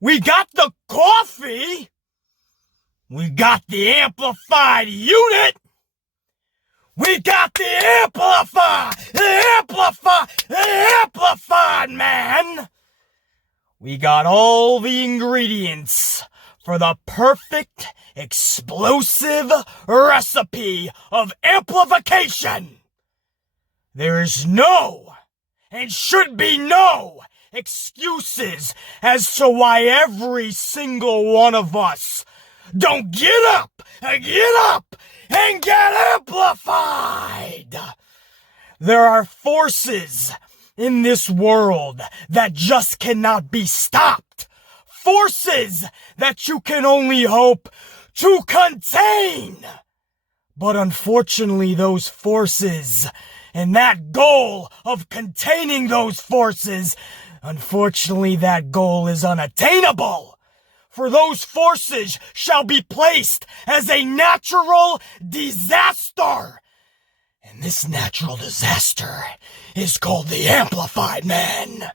We got the coffee. We got the amplified unit. We got the amplified, man. We got all the ingredients for the perfect, explosive recipe of amplification. There is no, and should be no, excuses as to why every single one of us don't get up, and get amplified. There are forces in this world that just cannot be stopped. Forces that you can only hope to contain. But unfortunately, those forces and that goal of containing those forces, unfortunately, that goal is unattainable. For those forces shall be placed as a natural disaster. And this natural disaster is called the Amplified Man.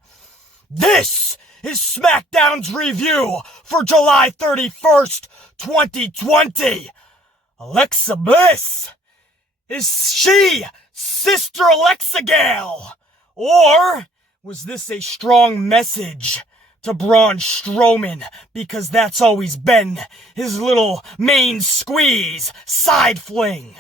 This is SmackDown's review for July 31st, 2020. Alexa Bliss. Is she Sister ALEXAGAIL? Or was this a strong message to Braun Strowman, because that's always been his little main squeeze, side fling?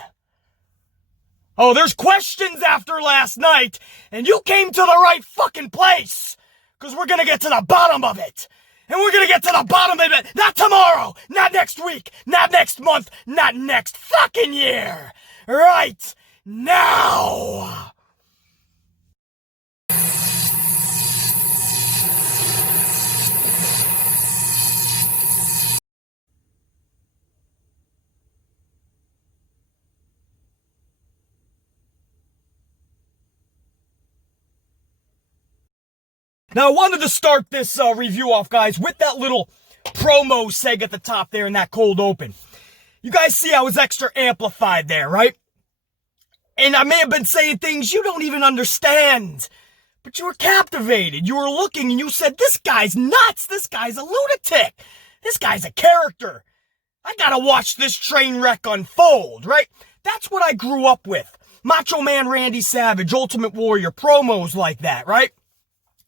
Oh, there's questions after last night, and you came to the right fucking place, because we're gonna get to the bottom of it. And we're gonna get to the bottom of it, not tomorrow, not next week, not next month, not next fucking year. Right now. Now, I wanted to start this review off, guys, with that little promo seg at the top there in that cold open. You guys see I was extra amplified there, right? And I may have been saying things you don't even understand, but you were captivated. You were looking and you said, this guy's nuts. This guy's a lunatic. This guy's a character. I gotta watch this train wreck unfold, right? That's what I grew up with. Macho Man Randy Savage, Ultimate Warrior, promos like that, right?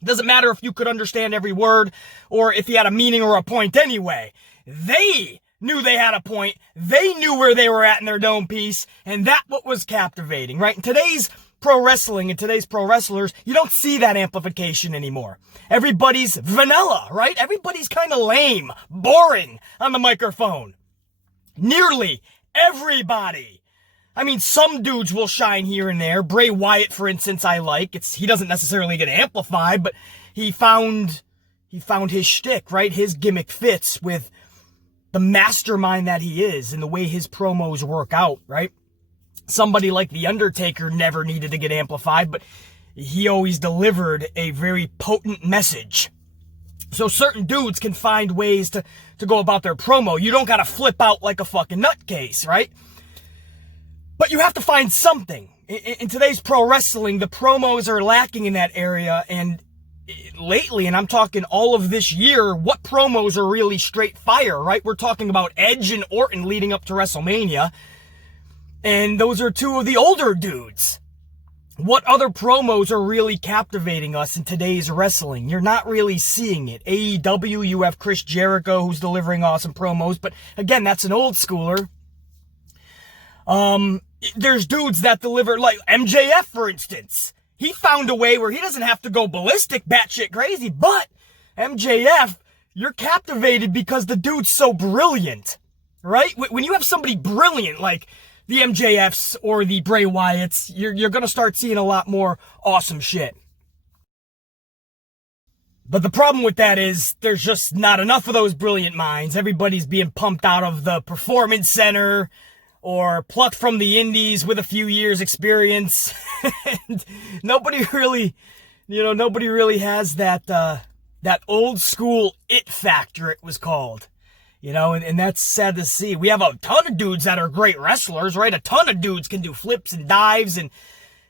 Doesn't matter if you could understand every word or if he had a meaning or a point anyway. They knew they had a point. They knew where they were at in their dome piece, and that what was captivating, right? In today's pro wrestling and today's pro wrestlers, you don't see that amplification anymore. Everybody's vanilla, right? Everybody's kind of lame, boring on the microphone. Nearly everybody. I mean, some dudes will shine here and there. Bray Wyatt, for instance, I like. He doesn't necessarily get amplified, but he found his shtick, right? His gimmick fits with the mastermind that he is and the way his promos work out, right? Somebody like The Undertaker never needed to get amplified, but he always delivered a very potent message. So certain dudes can find ways to go about their promo. You don't gotta flip out like a fucking nutcase, right? But you have to find something. In today's pro wrestling, the promos are lacking in that area, and lately, and I'm talking all of this year, what promos are really straight fire, right? We're talking about Edge and Orton leading up to WrestleMania, and those are two of the older dudes. What other promos are really captivating us in today's wrestling? You're not really seeing it. AEW, you have Chris Jericho, who's delivering awesome promos, but again, that's an old schooler. There's dudes that deliver, like MJF, for instance. He found a way where he doesn't have to go ballistic, batshit crazy, but MJF, you're captivated because the dude's so brilliant, right? When you have somebody brilliant, like the MJFs or the Bray Wyatts, you're gonna start seeing a lot more awesome shit. But the problem with that is there's just not enough of those brilliant minds. Everybody's being pumped out of the Performance Center or plucked from the indies with a few years experience. And nobody really has that old school it factor, it was called. And that's sad to see. We have a ton of dudes that are great wrestlers, right? A ton of dudes can do flips and dives and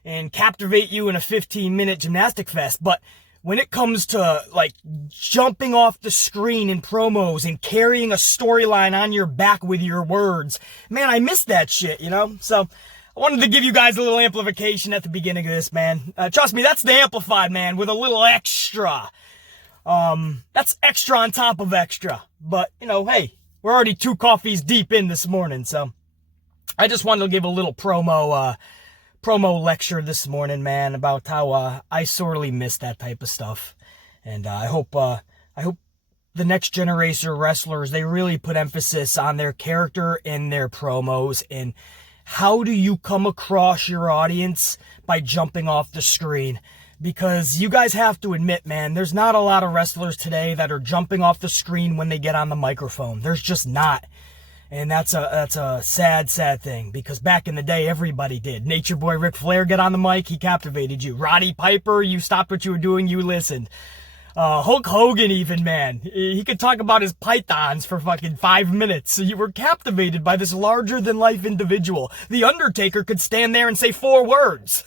and captivate you in a 15-minute gymnastic fest. But when it comes to, like, jumping off the screen in promos and carrying a storyline on your back with your words, man, I miss that shit, you know? So I wanted to give you guys a little amplification at the beginning of this, man. Trust me, that's the amplified, man, with a little extra. That's extra on top of extra. But, you know, hey, we're already 2 coffees deep in this morning, so I just wanted to give a little promo lecture this morning, man, about how I sorely miss that type of stuff. And I hope the next generation of wrestlers, they really put emphasis on their character and their promos, and how do you come across your audience by jumping off the screen. Because you guys have to admit, man, there's not a lot of wrestlers today that are jumping off the screen when they get on the microphone. There's just not. And that's a sad, sad thing, because back in the day, everybody did. Nature Boy Ric Flair get on the mic, he captivated you. Roddy Piper, you stopped what you were doing, you listened. Hulk Hogan even, man. He could talk about his pythons for fucking 5 minutes. So you were captivated by this larger-than-life individual. The Undertaker could stand there and say 4 words.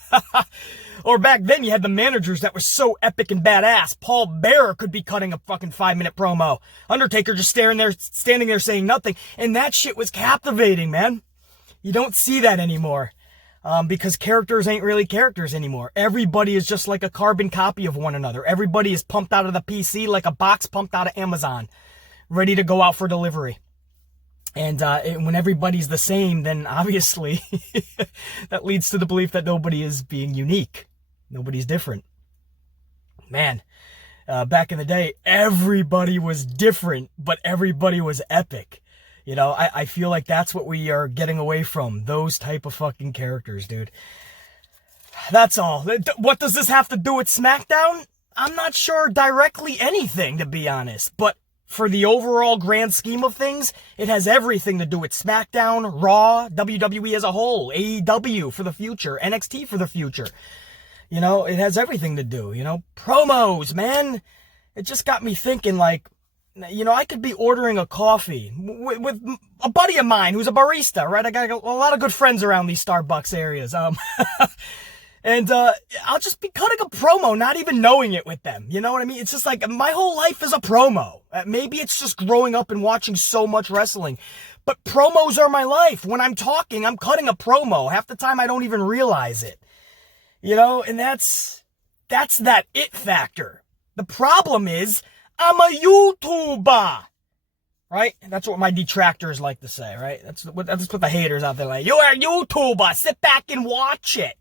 Or back then, you had the managers that were so epic and badass. Paul Bearer could be cutting a fucking 5-minute promo. Undertaker just standing there saying nothing. And that shit was captivating, man. You don't see that anymore. Because characters ain't really characters anymore. Everybody is just like a carbon copy of one another. Everybody is pumped out of the PC like a box pumped out of Amazon, ready to go out for delivery. And when everybody's the same, then obviously that leads to the belief that nobody is being unique. Nobody's different. Man, back in the day, everybody was different, but everybody was epic. You know, I feel like that's what we are getting away from. Those type of fucking characters, dude. That's all. What does this have to do with SmackDown? I'm not sure directly anything, to be honest. But for the overall grand scheme of things, it has everything to do with SmackDown, Raw, WWE as a whole, AEW for the future, NXT for the future. You know, it has everything to do, you know. Promos, man. It just got me thinking, like, you know, I could be ordering a coffee with a buddy of mine who's a barista, right? I got a lot of good friends around these Starbucks areas. And I'll just be cutting a promo, not even knowing it with them. You know what I mean? It's just like my whole life is a promo. Maybe it's just growing up and watching so much wrestling. But promos are my life. When I'm talking, I'm cutting a promo. Half the time I don't even realize it. You know, and that's that it factor. The problem is, I'm a YouTuber, right? That's what my detractors like to say, right? That's what the haters out there like. You're a YouTuber. Sit back and watch it.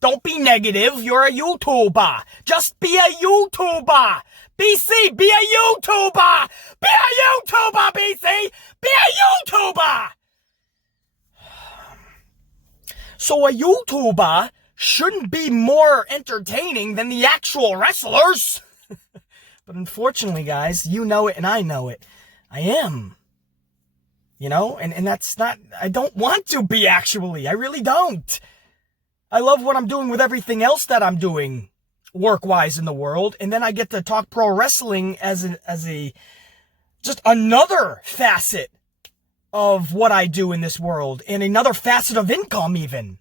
Don't be negative. You're a YouTuber. Just be a YouTuber. BC, be a YouTuber. Be a YouTuber, BC. Be a YouTuber. So a YouTuber shouldn't be more entertaining than the actual wrestlers. But unfortunately, guys, you know it and I know it. I am. You know, and that's not, I don't want to be actually. I really don't. I love what I'm doing with everything else that I'm doing work-wise in the world. And then I get to talk pro wrestling as a just another facet of what I do in this world. And another facet of income even.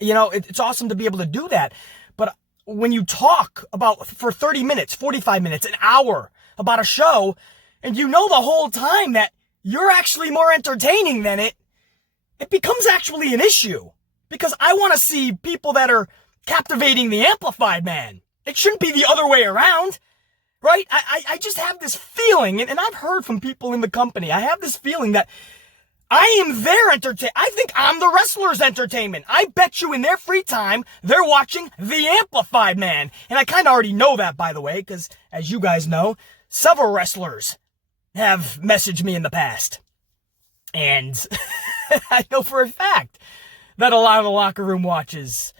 You know, it's awesome to be able to do that. But when you talk about for 30 minutes, 45 minutes, an hour about a show, and you know the whole time that you're actually more entertaining than it becomes actually an issue. Because I want to see people that are captivating the amplified man. It shouldn't be the other way around, right? I just have this feeling, and I've heard from people in the company, I have this feeling that I am their entertainment. I think I'm the wrestler's entertainment. I bet you in their free time, they're watching the amplified man. And I kind of already know that, by the way, because as you guys know, several wrestlers have messaged me in the past. And I know for a fact that a lot of the locker room watches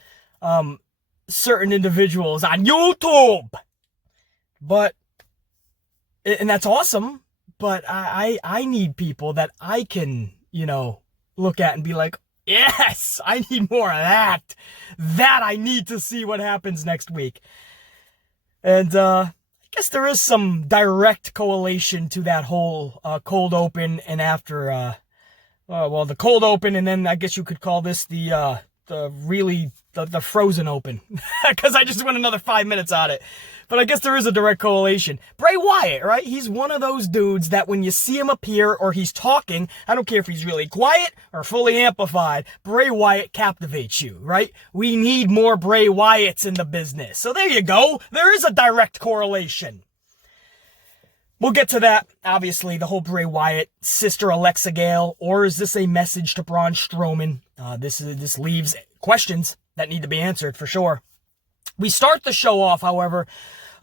certain individuals on YouTube. But, and that's awesome, but I need people that I can, you know, look at and be like, yes, I need more of that. That I need to see what happens next week. And I guess there is some direct correlation to that whole cold open and after, well, the cold open, and then I guess you could call this the the Frozen Open. Because I just went another 5 minutes on it. But I guess there is a direct correlation. Bray Wyatt, right? He's one of those dudes that when you see him appear or he's talking, I don't care if he's really quiet or fully amplified, Bray Wyatt captivates you, right? We need more Bray Wyatts in the business. So there you go. There is a direct correlation. We'll get to that. Obviously, the whole Bray Wyatt, sister ALEXAGAIL, or is this a message to Braun Strowman? This leaves questions that need to be answered for sure. We start the show off, however,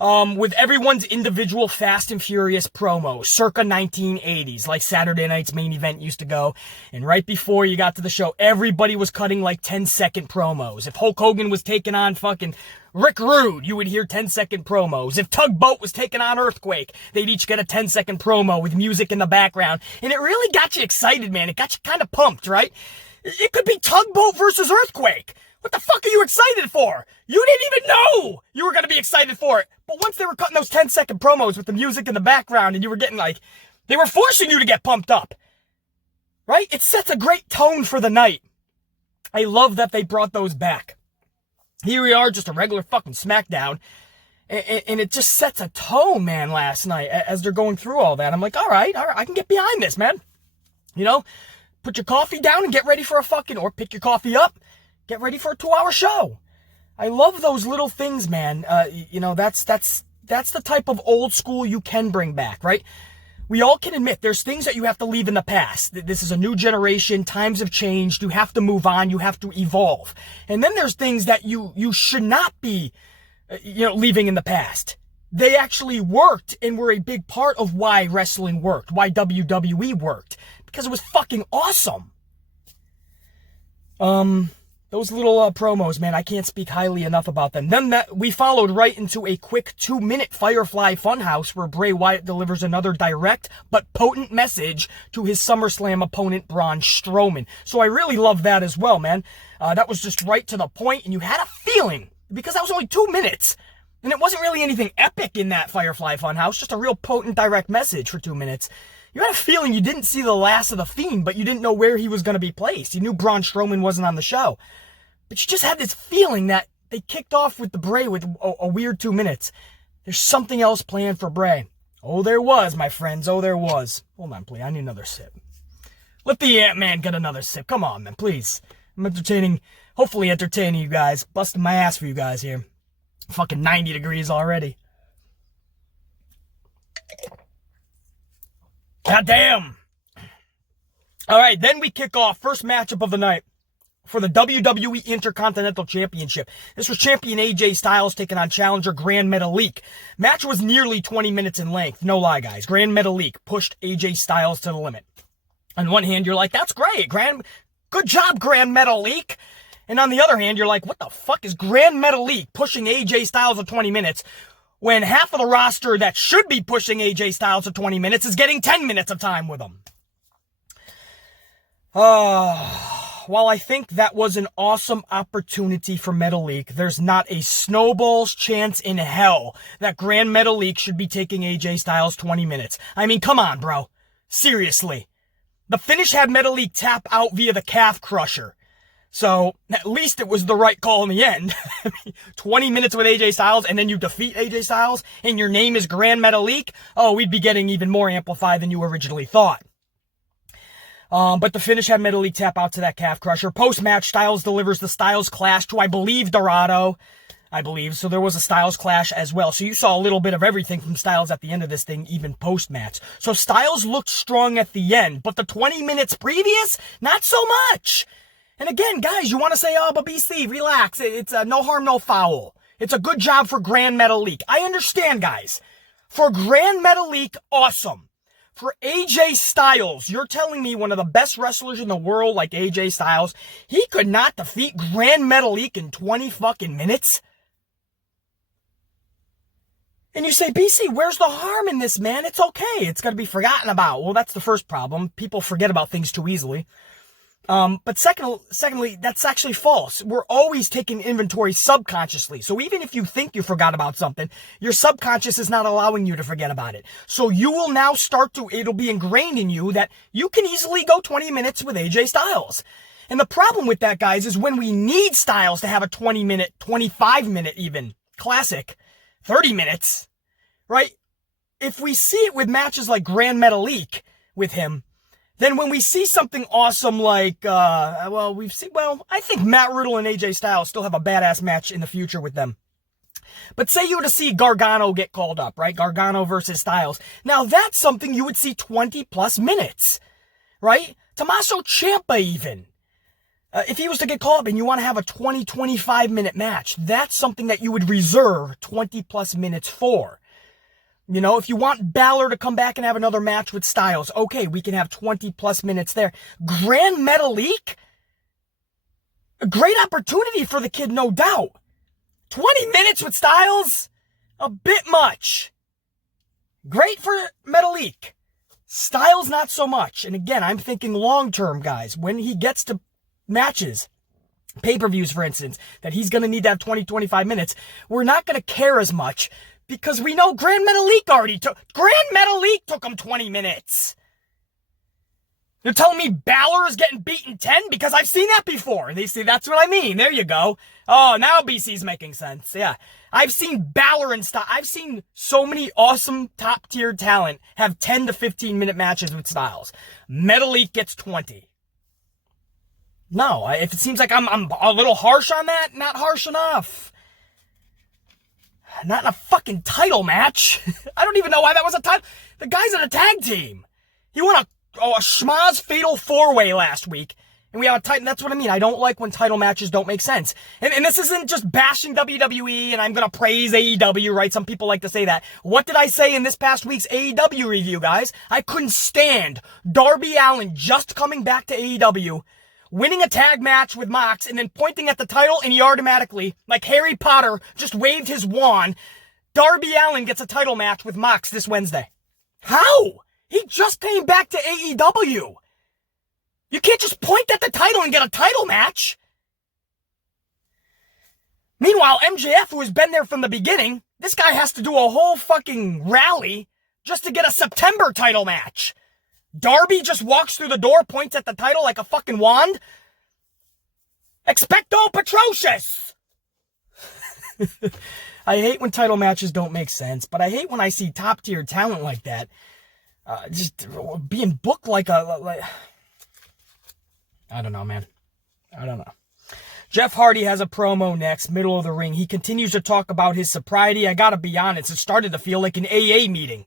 with everyone's individual Fast and Furious promos, circa 1980s, like Saturday night's main event used to go. And right before you got to the show, everybody was cutting like 10-second promos. If Hulk Hogan was taking on fucking Rick Rude, you would hear 10-second promos. If Tugboat was taking on Earthquake, they'd each get a 10-second promo with music in the background. And it really got you excited, man. It got you kind of pumped, right? It could be Tugboat versus Earthquake. What the fuck are you excited for? You didn't even know you were going to be excited for it. But once they were cutting those 10-second promos with the music in the background and you were getting like, they were forcing you to get pumped up. Right? It sets a great tone for the night. I love that they brought those back. Here we are, just a regular fucking SmackDown. And it just sets a tone, man, last night as they're going through all that. I'm like, all right, I can get behind this, man. You know, put your coffee down and get ready for or pick your coffee up. Get ready for a 2-hour show. I love those little things, man. You know, that's the type of old school you can bring back, right? We all can admit there's things that you have to leave in the past. This is a new generation. Times have changed. You have to move on. You have to evolve. And then there's things that you should not be, leaving in the past. They actually worked and were a big part of why wrestling worked, why WWE worked, because it was fucking awesome. Those little promos, man, I can't speak highly enough about them. Then we followed right into a quick 2-minute Firefly Funhouse where Bray Wyatt delivers another direct but potent message to his SummerSlam opponent, Braun Strowman. So I really love that as well, man. That was just right to the point, and you had a feeling, because that was only 2 minutes, and it wasn't really anything epic in that Firefly Funhouse, just a real potent direct message for 2 minutes. You had a feeling you didn't see the last of the Fiend, but you didn't know where he was going to be placed. You knew Braun Strowman wasn't on the show. But you just had this feeling that they kicked off with the Bray with a weird 2 minutes. There's something else planned for Bray. Oh, there was, my friends. Oh, there was. Hold on, please. I need another sip. Let the Ant-Man get another sip. Come on, man, please. I'm hopefully entertaining you guys. Busting my ass for you guys here. Fucking 90 degrees already. God damn. All right, then we kick off first matchup of the night for the WWE Intercontinental Championship. This was champion AJ Styles taking on challenger Grand Metalik. Match was nearly 20 minutes in length. No lie, guys. Grand Metalik pushed AJ Styles to the limit. On one hand, you're like, that's great. Good job, Grand Metalik. And on the other hand, you're like, what the fuck is Grand Metalik pushing AJ Styles to 20 minutes when half of the roster that should be pushing AJ Styles to 20 minutes is getting 10 minutes of time with him? While I think that was an awesome opportunity for Metalik, there's not a snowball's chance in hell that Grand Metalik should be taking AJ Styles 20 minutes. I mean, come on, bro. Seriously. The finish had Metalik tap out via the calf crusher. So, at least it was the right call in the end. 20 minutes with AJ Styles, and then you defeat AJ Styles, and your name is Grand Metalik? Oh, we'd be getting even more amplified than you originally thought. But the finish had Metalik tap out to that calf crusher. Post-match, Styles delivers the Styles Clash to, I believe, Dorado. So there was a Styles Clash as well. So you saw a little bit of everything from Styles at the end of this thing, even post-match. So Styles looked strong at the end, but the 20 minutes previous, not so much. And again, guys, you want to say, oh, but BC, relax. It's no harm, no foul. It's a good job for Grand Metalik. I understand, guys. For Grand Metalik, awesome. For AJ Styles, you're telling me one of the best wrestlers in the world like AJ Styles, he could not defeat Grand Metalik in 20 fucking minutes? And you say, BC, where's the harm in this, man? It's okay. It's got to be forgotten about. Well, that's the first problem. People forget about things too easily. But secondly, that's actually false. We're always taking inventory subconsciously. So even if you think you forgot about something, your subconscious is not allowing you to forget about it. So you will now it'll be ingrained in you that you can easily go 20 minutes with AJ Styles. And the problem with that, guys, is when we need Styles to have a 20-minute, 25-minute even, classic, 30 minutes, right? If we see it with matches like Grand Metalik with him, then when we see something awesome like, I think Matt Riddle and AJ Styles still have a badass match in the future with them. But say you were to see Gargano get called up, right? Gargano versus Styles. Now that's something you would see 20 plus minutes, right? Tommaso Ciampa even. If he was to get called up and you want to have a 20, 25 minute match, that's something that you would reserve 20 plus minutes for. You know, if you want Balor to come back and have another match with Styles, okay, we can have 20 plus minutes there. Grand Metalik? A great opportunity for the kid, no doubt. 20 minutes with Styles? A bit much. Great for Metalik. Styles, not so much. And again, I'm thinking long-term, guys. When he gets to matches, pay-per-views, for instance, that he's going to need to have 20, 25 minutes, we're not going to care as much because we know Grand Metalik took him 20 minutes. You're telling me Balor is getting beaten 10? Because I've seen that before. They see, that's what I mean. There you go. Oh, now BC's making sense. Yeah. I've seen Balor and Styles. I've seen so many awesome top-tier talent have 10 to 15-minute matches with Styles. Metalik gets 20. No, if it seems like I'm a little harsh on that, not harsh enough. Not in a fucking title match. I don't even know why that was a title. The guy's in a tag team. He won a schmaz fatal 4-way last week. And we have a title. That's what I mean. I don't like when title matches don't make sense. And this isn't just bashing WWE and I'm going to praise AEW, right? Some people like to say that. What did I say in this past week's AEW review, guys? I couldn't stand Darby Allin just coming back to AEW, winning a tag match with Mox, and then pointing at the title, and he automatically, like Harry Potter, just waved his wand. Darby Allin gets a title match with Mox this Wednesday. How? He just came back to AEW. You can't just point at the title and get a title match. Meanwhile, MJF, who has been there from the beginning, this guy has to do a whole fucking rally just to get a September title match. Darby just walks through the door, points at the title like a fucking wand. Expecto Patrocious! I hate when title matches don't make sense, but I hate when I see top-tier talent like that just being booked like a... I don't know, man. I don't know. Jeff Hardy has a promo next, middle of the ring. He continues to talk about his sobriety. I gotta be honest, it started to feel like an AA meeting.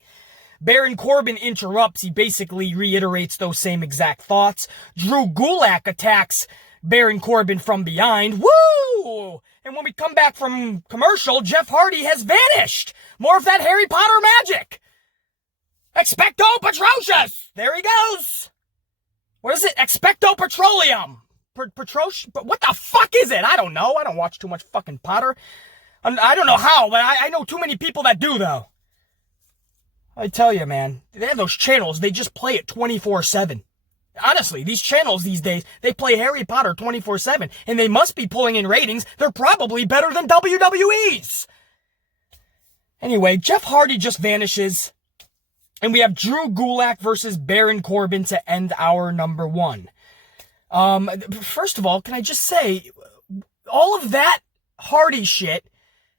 Baron Corbin interrupts. He basically reiterates those same exact thoughts. Drew Gulak attacks Baron Corbin from behind. Woo! And when we come back from commercial, Jeff Hardy has vanished. More of that Harry Potter magic. Expecto Patrocious! There he goes. What is it? Expecto Petroleum. But what the fuck is it? I don't know. I don't watch too much fucking Potter. I don't know how, but I know too many people that do, though. I tell you, man, they have those channels, they just play it 24/7. Honestly, these channels these days, they play Harry Potter 24/7, and they must be pulling in ratings. They're probably better than WWE's. Anyway, Jeff Hardy just vanishes, and we have Drew Gulak versus Baron Corbin to end our number one. First of all, can I just say, all of that Hardy shit,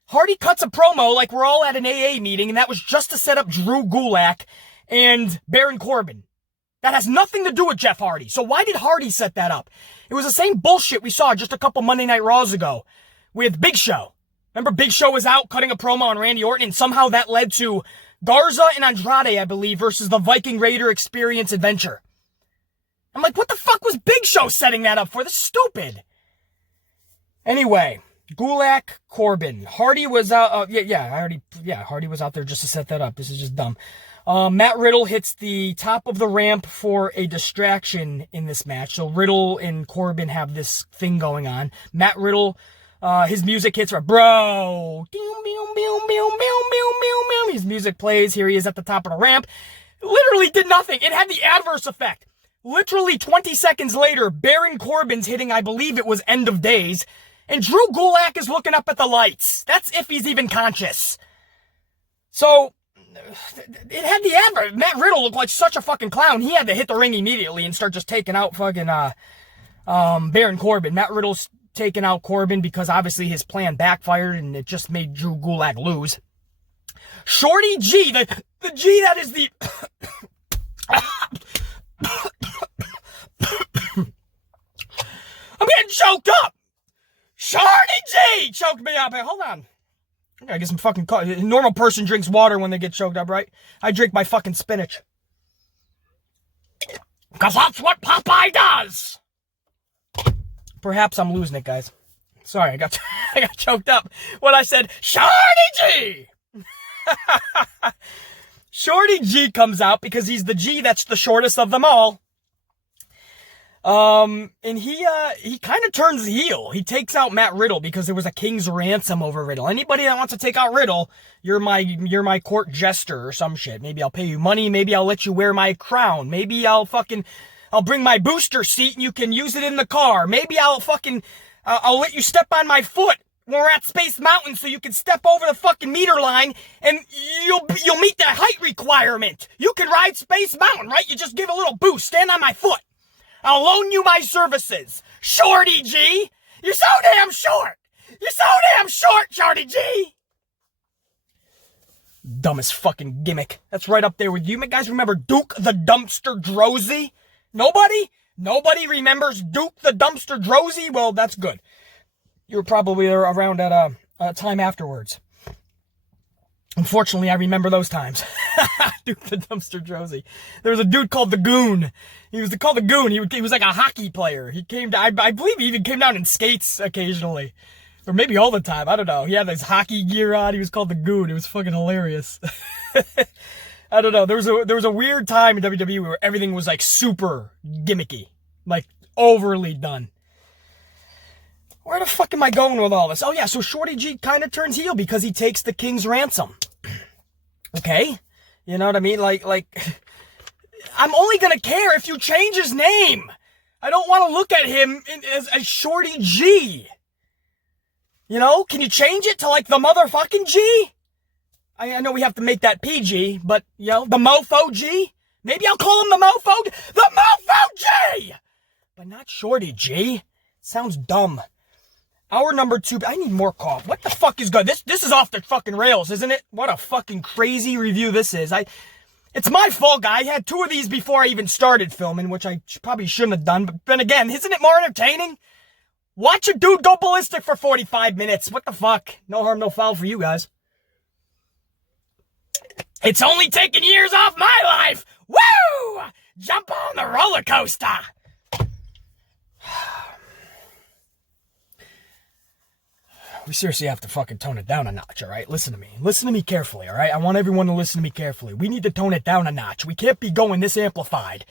Hardy cuts a promo like we're all at an AA meeting, and that was just to set up Drew Gulak and Baron Corbin. That has nothing to do with Jeff Hardy. So why did Hardy set that up? It was the same bullshit we saw just a couple Monday Night Raws ago with Big Show. Remember Big Show was out cutting a promo on Randy Orton, and somehow that led to Garza and Andrade, I believe, versus the Viking Raider Experience Adventure. I'm like, what the fuck was Big Show setting that up for? This is stupid. Anyway, Gulak, Corbin. Hardy was out. Hardy was out there just to set that up. This is just dumb. Matt Riddle hits the top of the ramp for a distraction in this match. So Riddle and Corbin have this thing going on. Matt Riddle, his music hits right, bro. His music plays. Here he is at the top of the ramp. Literally did nothing. It had the adverse effect. Literally 20 seconds later, Baron Corbin's hitting, I believe it was End of Days, and Drew Gulak is looking up at the lights. That's if he's even conscious. So, it had the adverse. Matt Riddle looked like such a fucking clown. He had to hit the ring immediately and start just taking out fucking, Baron Corbin. Matt Riddle's taking out Corbin because obviously his plan backfired and it just made Drew Gulak lose. Shorty G, the G that is the... I'm getting choked up! Shorty G choked me up. Hey, hold on. I gotta get some fucking coffee. A normal person drinks water when they get choked up, right? I drink my fucking spinach. Because that's what Popeye does! Perhaps I'm losing it, guys. Sorry, I got choked up when I said, Shorty G! Shorty G comes out because he's the G that's the shortest of them all. And he kind of turns heel. He takes out Matt Riddle because there was a king's ransom over Riddle. Anybody that wants to take out Riddle, you're my court jester or some shit. Maybe I'll pay you money. Maybe I'll let you wear my crown. Maybe I'll bring my booster seat and you can use it in the car. Maybe I'll let you step on my foot when we're at Space Mountain so you can step over the fucking meter line and you'll meet the height requirement. You can ride Space Mountain, right? You just give a little boost. Stand on my foot. I'll loan you my services. Shorty G! You're so damn short! You're so damn short, Shorty G! Dumbest fucking gimmick. That's right up there with you. You guys remember Duke the Dumpster Drozy? Nobody? Nobody remembers Duke the Dumpster Drozy? Well, that's good. You were probably around at a time afterwards. Unfortunately, I remember those times. Duke the Dumpster Drozy. There was a dude called the Goon. He was called the Goon. He was like a hockey player. He came down, I believe he even came down in skates occasionally. Or maybe all the time. I don't know. He had his hockey gear on. He was called the Goon. It was fucking hilarious. I don't know. There was a weird time in WWE where everything was like super gimmicky. Like overly done. Where the fuck am I going with all this? Oh yeah, so Shorty G kind of turns heel because he takes the king's ransom. Okay? You know what I mean? Like, I'm only gonna care if you change his name. I don't want to look at him as Shorty G. You know? Can you change it to like the motherfucking G? I know we have to make that PG, but, you know, the mofo G? Maybe I'll call him the mofo G! But not Shorty G. Sounds dumb. Hour number 2. I need more coffee. What the fuck is good? This is off the fucking rails, isn't it? What a fucking crazy review this is. It's my fault, guy. I had 2 of these before I even started filming, which I probably shouldn't have done. But then again, isn't it more entertaining? Watch a dude go ballistic for 45 minutes. What the fuck? No harm, no foul for you guys. It's only taken years off my life. Woo! Jump on the roller coaster. We seriously have to fucking tone it down a notch, alright? Listen to me. Listen to me carefully, alright? I want everyone to listen to me carefully. We need to tone it down a notch. We can't be going this amplified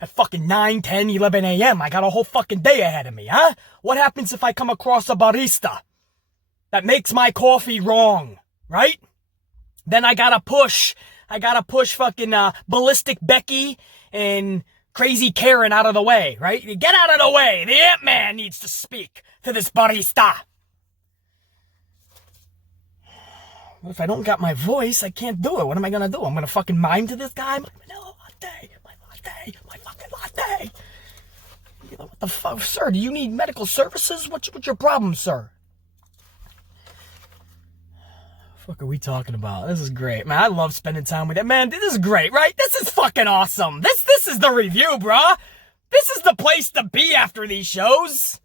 at fucking 9, 10, 11 a.m. I got a whole fucking day ahead of me, huh? What happens if I come across a barista that makes my coffee wrong, right? Then I gotta push fucking Ballistic Becky and Crazy Karen out of the way, right? Get out of the way. The Ant-Man needs to speak to this barista. If I don't got my voice, I can't do it. What am I gonna do? I'm gonna fucking mime to this guy? My fucking latte. What the fuck? Sir, do you need medical services? What's your problem, sir? What are we talking about? This is great. Man, I love spending time with it. Man, this is great, right? This is fucking awesome. This is the review, bruh. This is the place to be after these shows.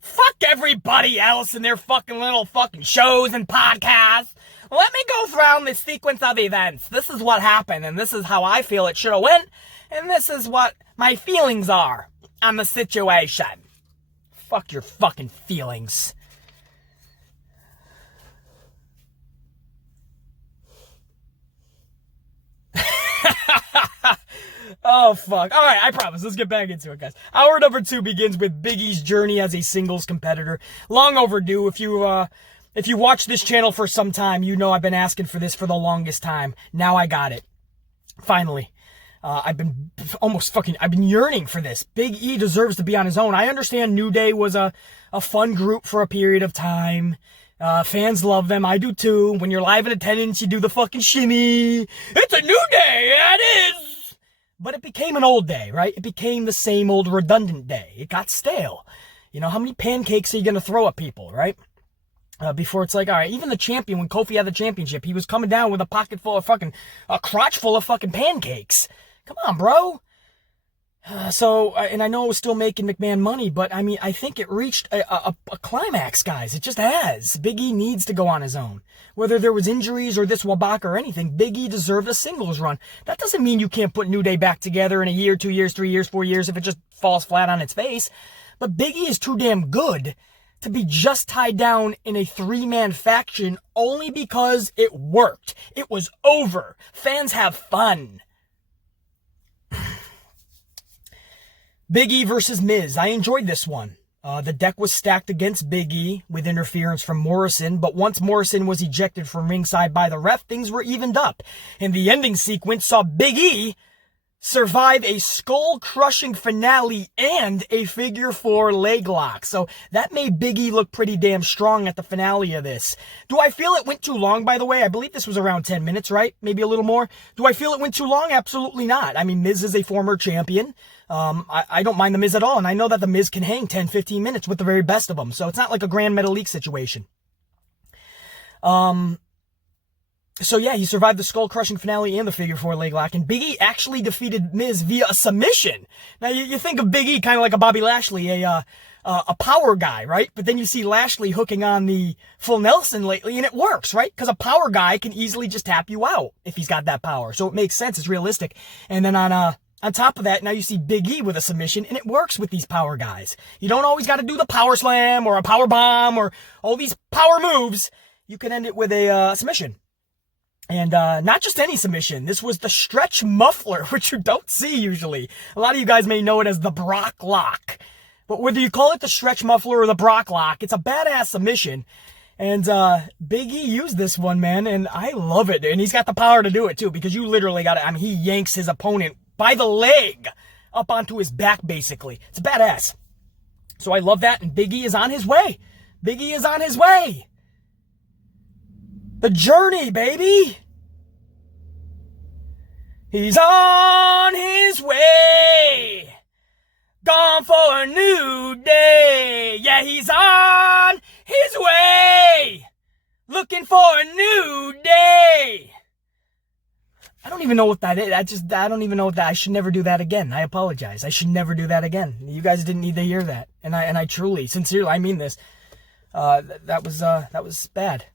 Fuck everybody else and their fucking little fucking shows and podcasts. Let me go through this sequence of events. This is what happened, and this is how I feel it should have went, and this is what my feelings are on the situation. Fuck your fucking feelings. Oh, fuck. All right, I promise. Let's get back into it, guys. Hour number 2 begins with Big E's journey as a singles competitor. Long overdue. If you watch this channel for some time, you know I've been asking for this for the longest time. Now I got it. Finally. I've been yearning for this. Big E deserves to be on his own. I understand New Day was a fun group for a period of time. Fans love them. I do too. When you're live in attendance, you do the fucking shimmy. It's a new day. Yeah, it is. But it became an old day, right? It became the same old redundant day. It got stale. You know, how many pancakes are you going to throw at people, right? Before it's like, all right, even the champion, when Kofi had the championship, he was coming down with a crotch full of fucking pancakes. Come on, bro. And I know it was still making McMahon money, but I mean, I think it reached a climax, guys. It just has. Big E needs to go on his own. Whether there was injuries or this Wabaka or anything, Big E deserved a singles run. That doesn't mean you can't put New Day back together in a year, 2 years, 3 years, 4 years if it just falls flat on its face. But Big E is too damn good to be just tied down in a 3-man faction only because it worked. It was over. Fans have fun. Big E versus Miz. I enjoyed this one. The deck was stacked against Big E with interference from Morrison, but once Morrison was ejected from ringside by the ref, things were evened up. And the ending sequence saw Big E survive a skull-crushing finale and a figure 4 leg lock. So that made Big E look pretty damn strong at the finale of this. Do I feel it went too long, by the way? I believe this was around 10 minutes, right? Maybe a little more. Do I feel it went too long? Absolutely not. I mean, Miz is a former champion. I don't mind The Miz at all, and I know that The Miz can hang 10, 15 minutes with the very best of them, so it's not like a Grand Metalik situation. So yeah, he survived the skull-crushing finale and the figure 4 leg lock, and Big E actually defeated Miz via a submission. Now, you think of Big E kind of like a Bobby Lashley, a power guy, right? But then you see Lashley hooking on the full Nelson lately, and it works, right? Because a power guy can easily just tap you out if he's got that power, so it makes sense, it's realistic. And then on top of that, now you see Big E with a submission, and it works with these power guys. You don't always got to do the power slam or a power bomb or all these power moves. You can end it with a submission. And not just any submission. This was the stretch muffler, which you don't see usually. A lot of you guys may know it as the Brock Lock. But whether you call it the stretch muffler or the Brock Lock, it's a badass submission. And Big E used this one, man, and I love it. And he's got the power to do it, too, because you literally got to, I mean, he yanks his opponent by the leg up onto his back, basically. It's badass. So I love that, and Big E is on his way. Big E is on his way. The journey, baby. He's on his way. Gone for a new day. Yeah, he's on his way. Looking for a new day. I don't even know what that is. I don't even know what that. I should never do that again. I apologize. I should never do that again. You guys didn't need to hear that. And I truly, sincerely, I mean this. That was bad.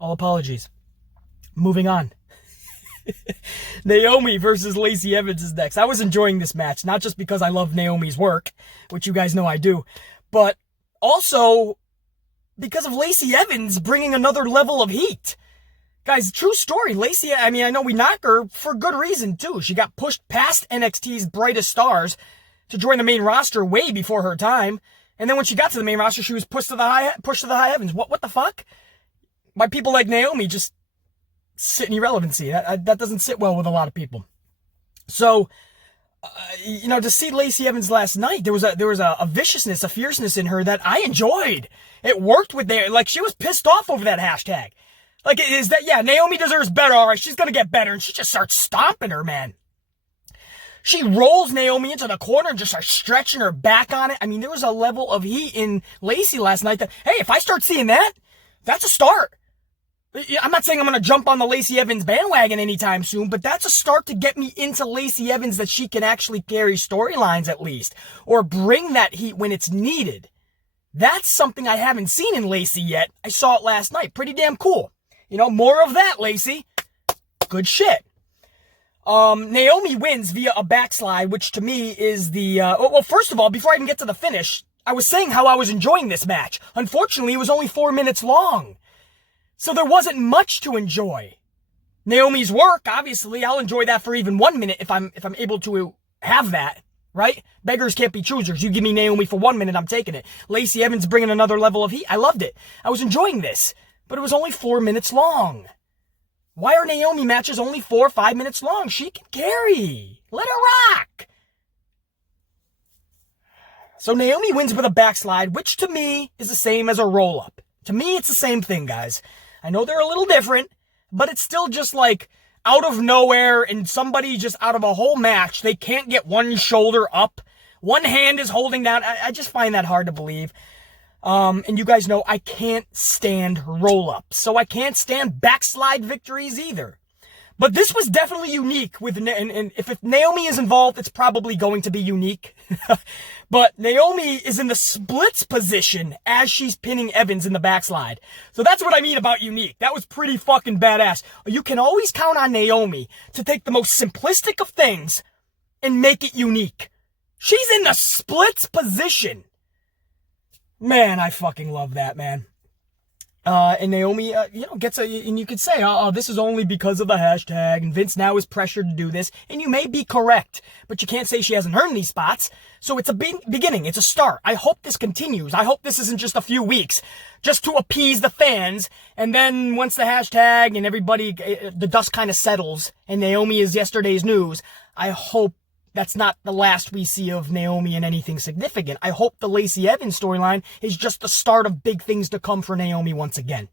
All apologies. Moving on. Naomi versus Lacey Evans is next. I was enjoying this match, not just because I love Naomi's work, which you guys know I do, but also because of Lacey Evans bringing another level of heat. Guys, true story. Lacey, I mean, I know we knock her for good reason, too. She got pushed past NXT's brightest stars to join the main roster way before her time. And then when she got to the main roster, she was pushed to the high heavens. What the fuck? By people like Naomi just sit in irrelevancy. That doesn't sit well with a lot of people. So, to see Lacey Evans last night, there was a viciousness, a fierceness in her that I enjoyed. It worked with like, she was pissed off over that hashtag. Like, is that, yeah, Naomi deserves better, all right, she's gonna get better, and she just starts stomping her, man. She rolls Naomi into the corner and just starts stretching her back on it. I mean, there was a level of heat in Lacey last night that, hey, if I start seeing that, that's a start. I'm not saying I'm gonna jump on the Lacey Evans bandwagon anytime soon, but that's a start to get me into Lacey Evans, that she can actually carry storylines at least, or bring that heat when it's needed. That's something I haven't seen in Lacey yet. I saw it last night. Pretty damn cool. More of that, Lacey. Good shit. Naomi wins via a backslide, which to me is the, well, first of all, before I even get to the finish, I was saying how I was enjoying this match. Unfortunately, it was only 4 minutes long. So there wasn't much to enjoy. Naomi's work, obviously, I'll enjoy that for even 1 minute if I'm able to have that, right? Beggars can't be choosers. You give me Naomi for 1 minute, I'm taking it. Lacey Evans bringing another level of heat. I loved it. I was enjoying this. But it was only 4 minutes long. Why are Naomi matches only 4 or 5 minutes long? She can carry. Let her rock. So Naomi wins with a backslide, which to me is the same as a roll-up. To me, it's the same thing, guys. I know they're a little different, but it's still just like, out of nowhere, and somebody just out of a whole match, they can't get one shoulder up. One hand is holding down. I just find that hard to believe. And you guys know I can't stand roll-ups, so I can't stand backslide victories either. But this was definitely unique with, and if Naomi is involved, it's probably going to be unique. But Naomi is in the splits position as she's pinning Evans in the backslide. So that's what I mean about unique. That was pretty fucking badass. You can always count on Naomi to take the most simplistic of things and make it unique. She's in the splits position. Man, I fucking love that, man. And Naomi, gets and you could say, oh, this is only because of the hashtag, and Vince now is pressured to do this, and you may be correct, but you can't say she hasn't earned these spots, so it's a beginning, it's a start. I hope this continues. I hope this isn't just a few weeks, just to appease the fans, and then once the hashtag and everybody, the dust kind of settles, and Naomi is yesterday's news, I hope that's not the last we see of Naomi in anything significant. I hope the Lacey Evans storyline is just the start of big things to come for Naomi once again.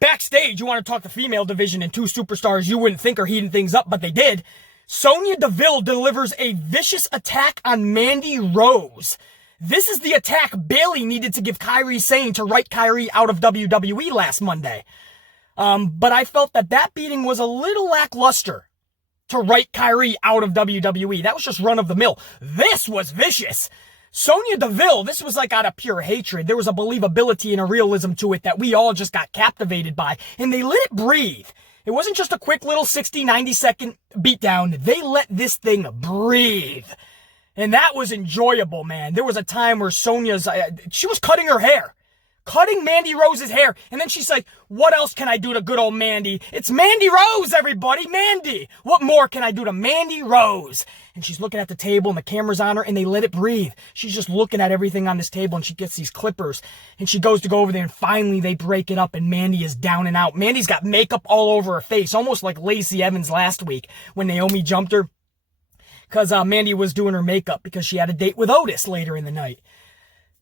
Backstage, you want to talk the female division and two superstars you wouldn't think are heating things up, but they did. Sonya Deville delivers a vicious attack on Mandy Rose. This is the attack Bayley needed to give Kairi Sane to write Kairi out of WWE last Monday. But I felt that beating was a little lackluster to write Kairi out of WWE. That was just run-of-the-mill. This was vicious. Sonya Deville, this was like out of pure hatred. There was a believability and a realism to it that we all just got captivated by. And they let it breathe. It wasn't just a quick little 60, 90-second beatdown. They let this thing breathe. And that was enjoyable, man. There was a time where Sonya's, she was cutting her hair. Cutting Mandy Rose's hair. And then she's like, what else can I do to good old Mandy? It's Mandy Rose, everybody. Mandy. What more can I do to Mandy Rose? And she's looking at the table and the camera's on her and they let it breathe. She's just looking at everything on this table and she gets these clippers and she goes to go over there and finally they break it up and Mandy is down and out. Mandy's got makeup all over her face, almost like Lacey Evans last week when Naomi jumped her. Because Mandy was doing her makeup because she had a date with Otis later in the night.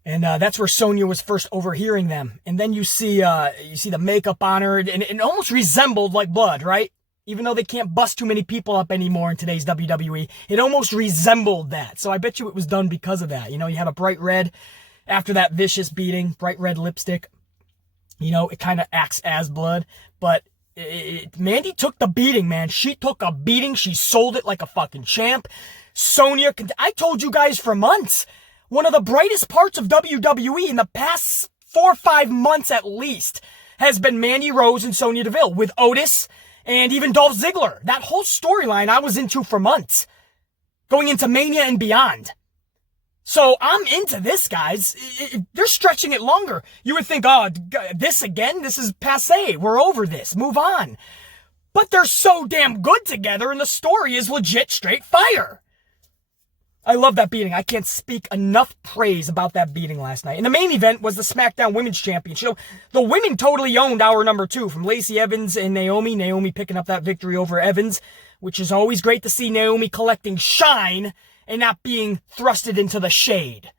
And that's where Sonya was first overhearing them. And then you see the makeup on her, and it almost resembled like blood, right? Even though they can't bust too many people up anymore in today's WWE, it almost resembled that. So I bet you it was done because of that. You know, you have a bright red after that vicious beating, bright red lipstick. You know, it kind of acts as blood. But Mandy took the beating, man. She took a beating. She sold it like a fucking champ. Sonya, I told you guys for months, one of the brightest parts of WWE in the past 4 or 5 months at least has been Mandy Rose and Sonya Deville with Otis and even Dolph Ziggler. That whole storyline I was into for months, going into Mania and beyond. So I'm into this, guys. They're stretching it longer. You would think, oh, this again? This is passé. We're over this. Move on. But they're so damn good together and the story is legit straight fire. I love that beating. I can't speak enough praise about that beating last night. And the main event was the SmackDown Women's Championship. The women totally owned hour number 2 from Lacey Evans and Naomi. Naomi picking up that victory over Evans, which is always great to see Naomi collecting shine and not being thrusted into the shade.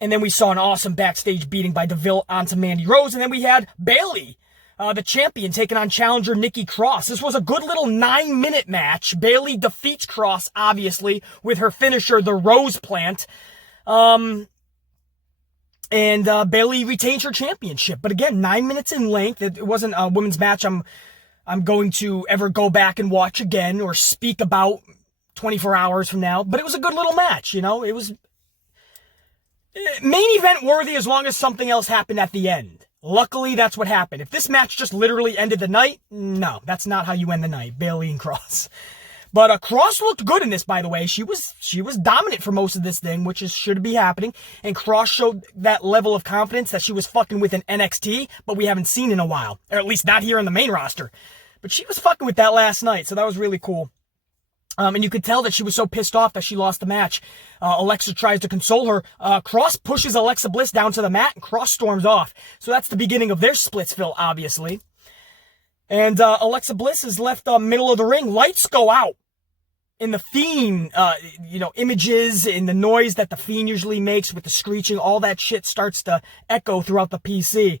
And then we saw an awesome backstage beating by Deville onto Mandy Rose. And then we had Bayley, the champion, taking on challenger Nikki Cross. This was a good little 9-minute match. Bayley defeats Cross, obviously, with her finisher, the Rose Plant. And Bayley retains her championship. But again, 9 minutes in length. It wasn't a women's match I'm going to ever go back and watch again or speak about 24 hours from now. But it was a good little match, you know. It was main event worthy as long as something else happened at the end. Luckily, that's what happened. If this match just literally ended the night, no, that's not how you end the night. Bayley and Cross. But Cross looked good in this, by the way. She was dominant for most of this thing, which should be happening. And Cross showed that level of confidence that she was fucking with an NXT, but we haven't seen in a while. Or at least not here on the main roster. But she was fucking with that last night, so that was really cool. And you could tell that she was so pissed off that she lost the match. Alexa tries to console her. Cross pushes Alexa Bliss down to the mat, and Cross storms off. So that's the beginning of their splitsville, obviously. And Alexa Bliss is left middle of the ring. Lights go out. And the Fiend, images and the noise that the Fiend usually makes with the screeching, all that shit starts to echo throughout the PC.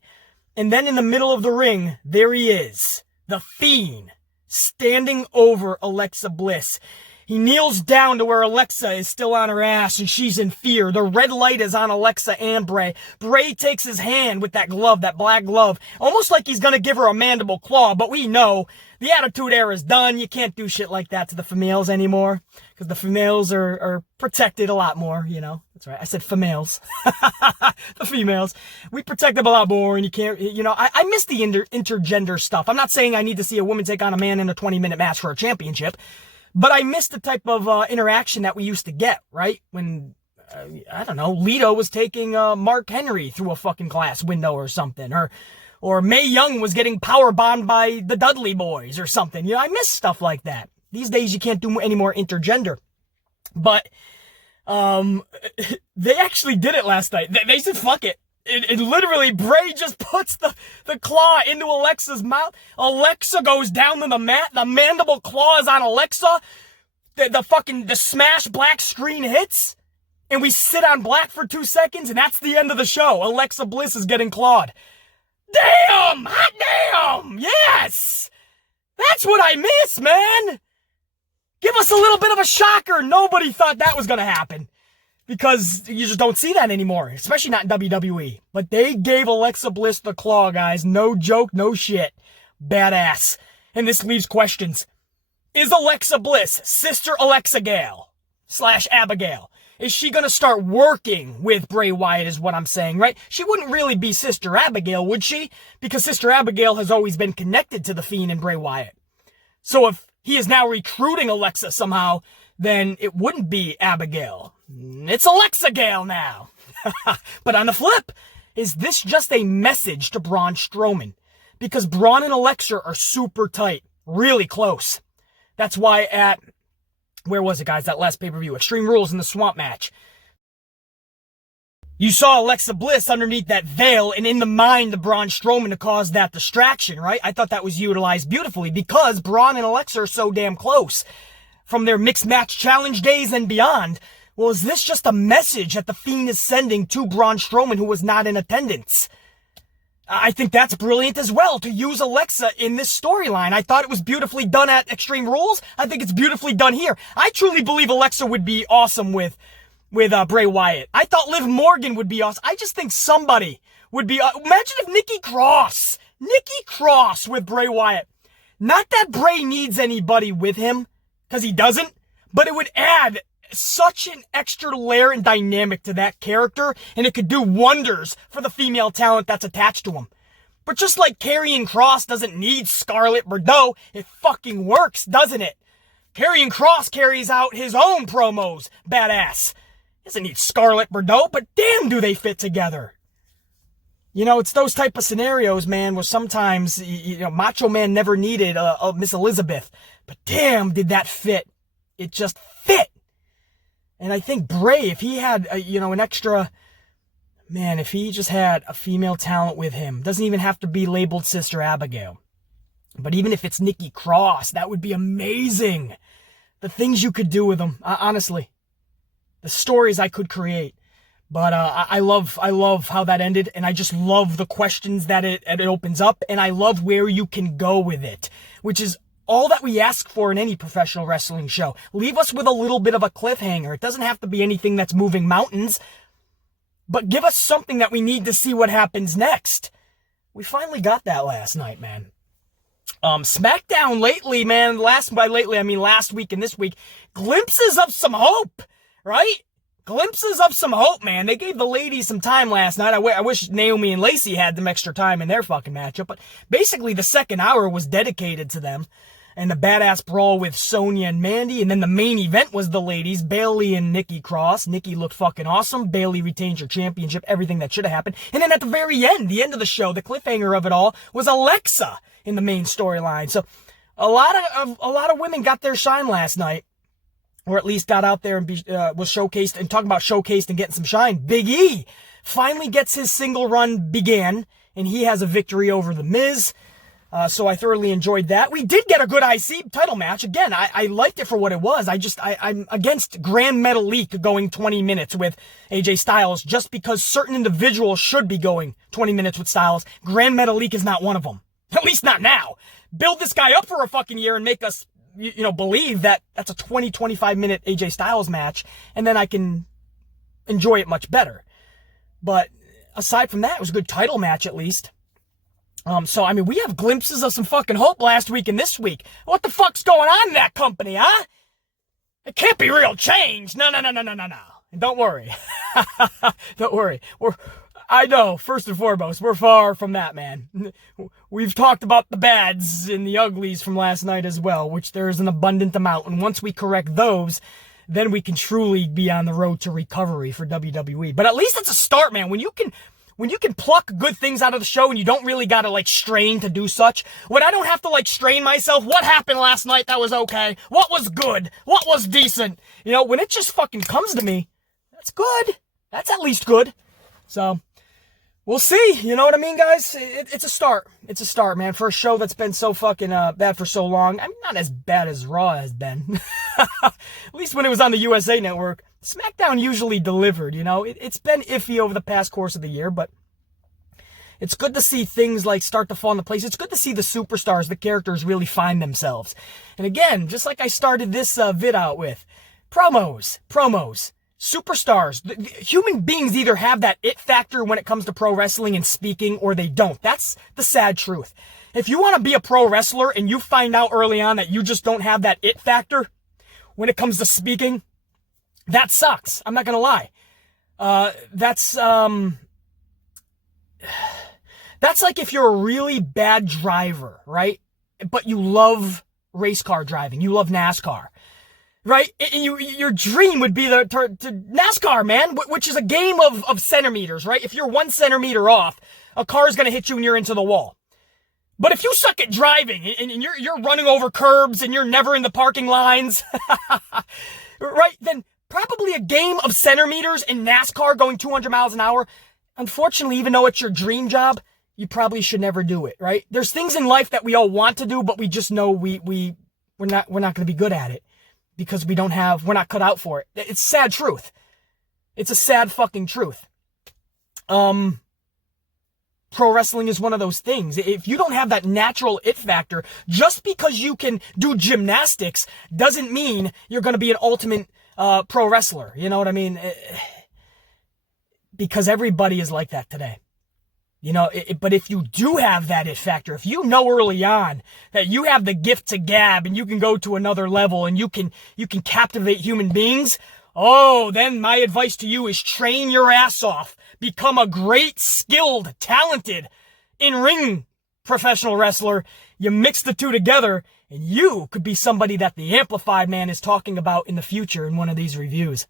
And then in the middle of the ring, there he is. The Fiend. standing over Alexa Bliss. He kneels down to where Alexa is still on her ass and she's in fear. The red light is on Alexa and Bray. Bray takes his hand with that glove, that black glove, almost like he's gonna give her a mandible claw, but we know the Attitude Era is done. You can't do shit like that to the females anymore, because the females are protected a lot more, you know. That's right, I said females. The females. We protect them a lot more, and you can't, you know, I miss the intergender stuff. I'm not saying I need to see a woman take on a man in a 20-minute match for a championship, but I miss the type of interaction that we used to get, right? When, I don't know, Lito was taking Mark Henry through a fucking glass window or something. Or Mae Young was getting powerbombed by the Dudley Boys or something. You know, I miss stuff like that. These days you can't do any more intergender. But they actually did it last night. They said, fuck it. It literally, Bray just puts the claw into Alexa's mouth. Alexa goes down to the mat. The mandible claw is on Alexa. The smash black screen hits. And we sit on black for 2 seconds, and that's the end of the show. Alexa Bliss is getting clawed. Damn! Hot damn! Yes! That's what I miss, man! Give us a little bit of a shocker. Nobody thought that was gonna happen. Because you just don't see that anymore, especially not in WWE. But they gave Alexa Bliss the claw, guys. No joke, no shit. Badass. And this leaves questions. Is Alexa Bliss Sister ALEXAGAIL / Abigail? Is she gonna start working with Bray Wyatt is what I'm saying, right? She wouldn't really be Sister Abigail, would she? Because Sister Abigail has always been connected to the Fiend and Bray Wyatt. So if he is now recruiting Alexa somehow, then it wouldn't be Abigail. It's ALEXAGAIL now. But on the flip, is this just a message to Braun Strowman? Because Braun and Alexa are super tight, really close. That's why at, where was it, guys, that last pay-per-view, Extreme Rules in the Swamp match, you saw Alexa Bliss underneath that veil and in the mind of Braun Strowman to cause that distraction, right? I thought that was utilized beautifully because Braun and Alexa are so damn close from their mixed match challenge days and beyond. Well, is this just a message that the Fiend is sending to Braun Strowman, who was not in attendance? I think that's brilliant as well, to use Alexa in this storyline. I thought it was beautifully done at Extreme Rules. I think it's beautifully done here. I truly believe Alexa would be awesome with Bray Wyatt. I thought Liv Morgan would be awesome. I just think somebody would be... imagine if Nikki Cross with Bray Wyatt. Not that Bray needs anybody with him, because he doesn't, but it would add such an extra layer and dynamic to that character, and it could do wonders for the female talent that's attached to him. But just like Karrion Kross doesn't need Scarlett Bordeaux, it fucking works, doesn't it? Karrion Kross carries out his own promos, badass. Doesn't need Scarlett Bordeaux, but damn do they fit together. You know, it's those type of scenarios, man, where sometimes, you know, Macho Man never needed a Miss Elizabeth, but damn did that fit. It just fit. And I think Bray, if he had, an extra, man, if he just had a female talent with him, doesn't even have to be labeled Sister Abigail. But even if it's Nikki Cross, that would be amazing. The things you could do with them, honestly. The stories I could create. But I love how that ended, and I just love the questions that it opens up, and I love where you can go with it, which is all that we ask for in any professional wrestling show. Leave us with a little bit of a cliffhanger. It doesn't have to be anything that's moving mountains, but give us something that we need to see what happens next. We finally got that last night, man. SmackDown lately, man, by lately I mean last week and this week, glimpses of some hope, right? Glimpses of some hope, man. They gave the ladies some time last night. I wish Naomi and Lacey had them extra time in their fucking matchup, but basically the second hour was dedicated to them. And the badass brawl with Sonya and Mandy. And then the main event was the ladies, Bayley and Nikki Cross. Nikki looked fucking awesome. Bayley retained her championship, everything that should have happened. And then at the very end, the end of the show, the cliffhanger of it all was Alexa in the main storyline. So a lot of women got their shine last night, or at least got out there and was showcased. And talking about showcased and getting some shine, Big E finally gets his single run began, and he has a victory over The Miz. So I thoroughly enjoyed that. We did get a good IC title match. Again, I liked it for what it was. I'm against Grand Metalik going 20 minutes with AJ Styles just because certain individuals should be going 20 minutes with Styles. Grand Metalik is not one of them. At least not now. Build this guy up for a fucking year and make us, believe that that's a 20, 25-minute AJ Styles match, and then I can enjoy it much better. But aside from that, it was a good title match at least. We have glimpses of some fucking hope last week and this week. What the fuck's going on in that company, huh? It can't be real change. No. Don't worry. Don't worry. I know, first and foremost, we're far from that, man. We've talked about the bads and the uglies from last night as well, which there is an abundant amount. And once we correct those, then we can truly be on the road to recovery for WWE. But at least it's a start, man. When you can pluck good things out of the show and you don't really gotta, strain to do such. When I don't have to, strain myself, what happened last night that was okay? What was good? What was decent? When it just fucking comes to me, that's good. That's at least good. So, we'll see. You know what I mean, guys? It's a start. It's a start, man, for a show that's been so fucking bad for so long. Not as bad as Raw has been. At least when it was on the USA Network. SmackDown usually delivered, It's been iffy over the past course of the year, but it's good to see things start to fall into place. It's good to see the superstars, the characters really find themselves. And again, just like I started this vid out with, promos. Superstars, human beings either have that it factor when it comes to pro wrestling and speaking, or they don't. That's the sad truth. If you want to be a pro wrestler and you find out early on that you just don't have that it factor when it comes to speaking, that sucks. I'm not going to lie. That's like if you're a really bad driver, right? But you love race car driving. You love NASCAR. Right? And your dream would be to NASCAR, man, which is a game of centimeters, right? If you're 1 centimeter off, a car is going to hit you and you're into the wall. But if you suck at driving and you're running over curbs and you're never in the parking lines, right? Then probably a game of centimeters in NASCAR going 200 miles an hour. Unfortunately, even though it's your dream job, you probably should never do it, right? There's things in life that we all want to do, but we just know we're not going to be good at it. Because we're not cut out for it. It's sad truth. It's a sad fucking truth. Pro wrestling is one of those things. If you don't have that natural it factor, just because you can do gymnastics doesn't mean you're going to be an ultimate pro wrestler. You know what I mean? Because everybody is like that today. But if you do have that it factor, if you know early on that you have the gift to gab and you can go to another level and you can captivate human beings, then my advice to you is train your ass off. Become a great, skilled, talented in-ring professional wrestler. You mix the two together and you could be somebody that the Amplified Man is talking about in the future in one of these reviews.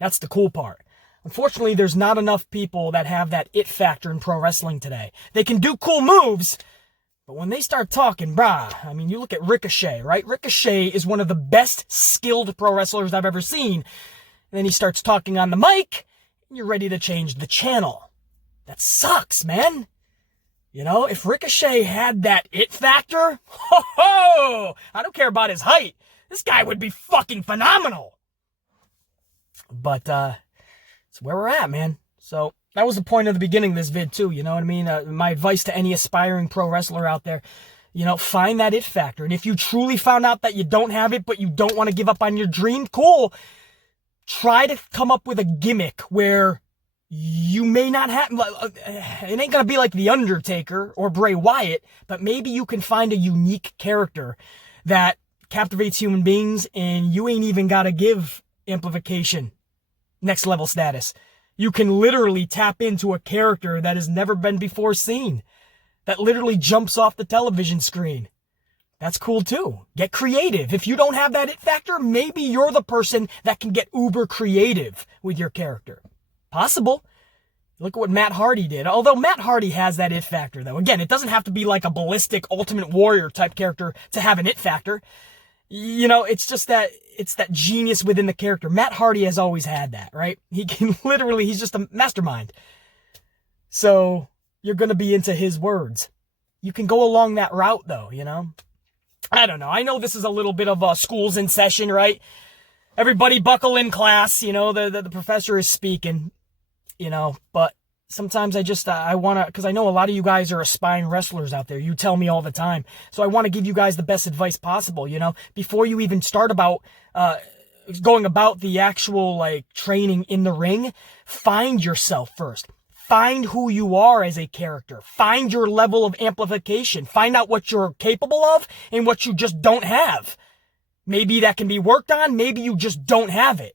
That's the cool part. Unfortunately, there's not enough people that have that it factor in pro wrestling today. They can do cool moves, but when they start talking, you look at Ricochet, right? Ricochet is one of the best skilled pro wrestlers I've ever seen. And then he starts talking on the mic, and you're ready to change the channel. That sucks, man. If Ricochet had that it factor, I don't care about his height. This guy would be fucking phenomenal. But, it's where we're at, man. So that was the point of the beginning of this vid too, you know what I mean? My advice to any aspiring pro wrestler out there, find that it factor. And if you truly found out that you don't have it, but you don't want to give up on your dream, cool. Try to come up with a gimmick where you may not have, it ain't gonna be like The Undertaker or Bray Wyatt, but maybe you can find a unique character that captivates human beings and you ain't even gotta give amplification next level status. You can literally tap into a character that has never been before seen, that literally jumps off the television screen. That's cool too. Get creative. If you don't have that it factor, maybe you're the person that can get uber creative with your character. Possible. Look at what Matt Hardy did. Although Matt Hardy has that it factor though. Again, it doesn't have to be like a ballistic Ultimate Warrior type character to have an it factor. It's just that it's that genius within the character. Matt Hardy has always had that, right? He can literally, he's just a mastermind. So you're going to be into his words. You can go along that route though, I don't know. I know this is a little bit of school's in session, right? Everybody buckle in class, the professor is speaking, but sometimes I want to, because I know a lot of you guys are aspiring wrestlers out there. You tell me all the time. So I want to give you guys the best advice possible, you know, before you even start going about the actual, like, training in the ring. Find yourself first. Find who you are as a character. Find your level of amplification. Find out what you're capable of and what you just don't have. Maybe that can be worked on. Maybe you just don't have it.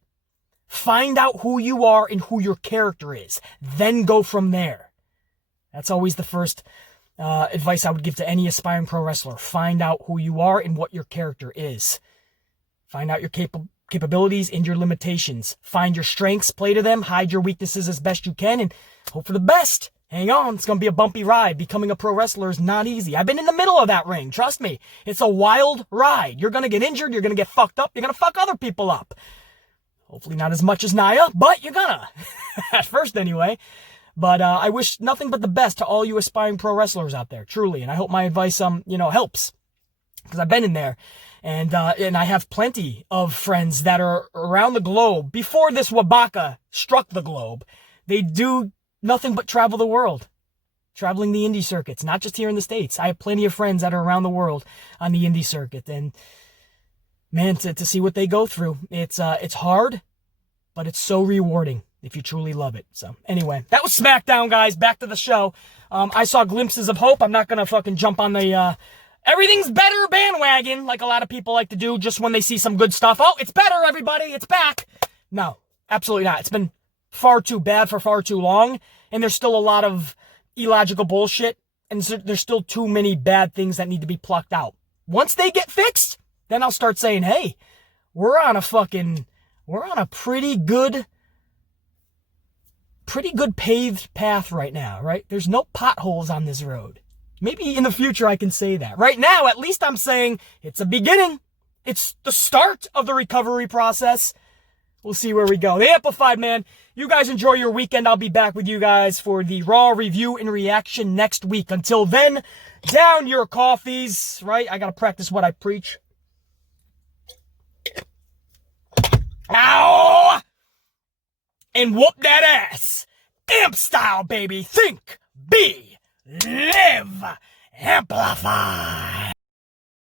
Find out who you are and who your character is. Then go from there. That's always the first advice I would give to any aspiring pro wrestler. Find out who you are and what your character is. Find out your capabilities and your limitations. Find your strengths, play to them, hide your weaknesses as best you can, and hope for the best. Hang on, it's going to be a bumpy ride. Becoming a pro wrestler is not easy. I've been in the middle of that ring, trust me. It's a wild ride. You're going to get injured, you're going to get fucked up, you're going to fuck other people up. Hopefully not as much as Nia, but you're gonna. At first, anyway. But I wish nothing but the best to all you aspiring pro wrestlers out there, truly. And I hope my advice, helps. Because I've been in there. And I have plenty of friends that are around the globe. Before this Wabaka struck the globe, they do nothing but travel the world. Traveling the indie circuits, not just here in the States. I have plenty of friends that are around the world on the indie circuit. And man, to see what they go through, it's hard, but it's so rewarding if you truly love it. So anyway, that was SmackDown, guys. Back to the show. I saw glimpses of hope. I'm not gonna fucking jump on the everything's better bandwagon like a lot of people like to do just when they see some good stuff. Oh, it's better, everybody. It's back. No, absolutely not. It's been far too bad for far too long, and there's still a lot of illogical bullshit, and there's still too many bad things that need to be plucked out. Once they get fixed, then I'll start saying, hey, we're on a pretty good paved path right now, right? There's no potholes on this road. Maybe in the future I can say that. Right now, at least I'm saying it's a beginning. It's the start of the recovery process. We'll see where we go. The Amplified, man. You guys enjoy your weekend. I'll be back with you guys for the Raw review and reaction next week. Until then, down your coffees, right? I gotta practice what I preach. Ow! And whoop that ass. Amp style, baby. Think, be, live, amplify.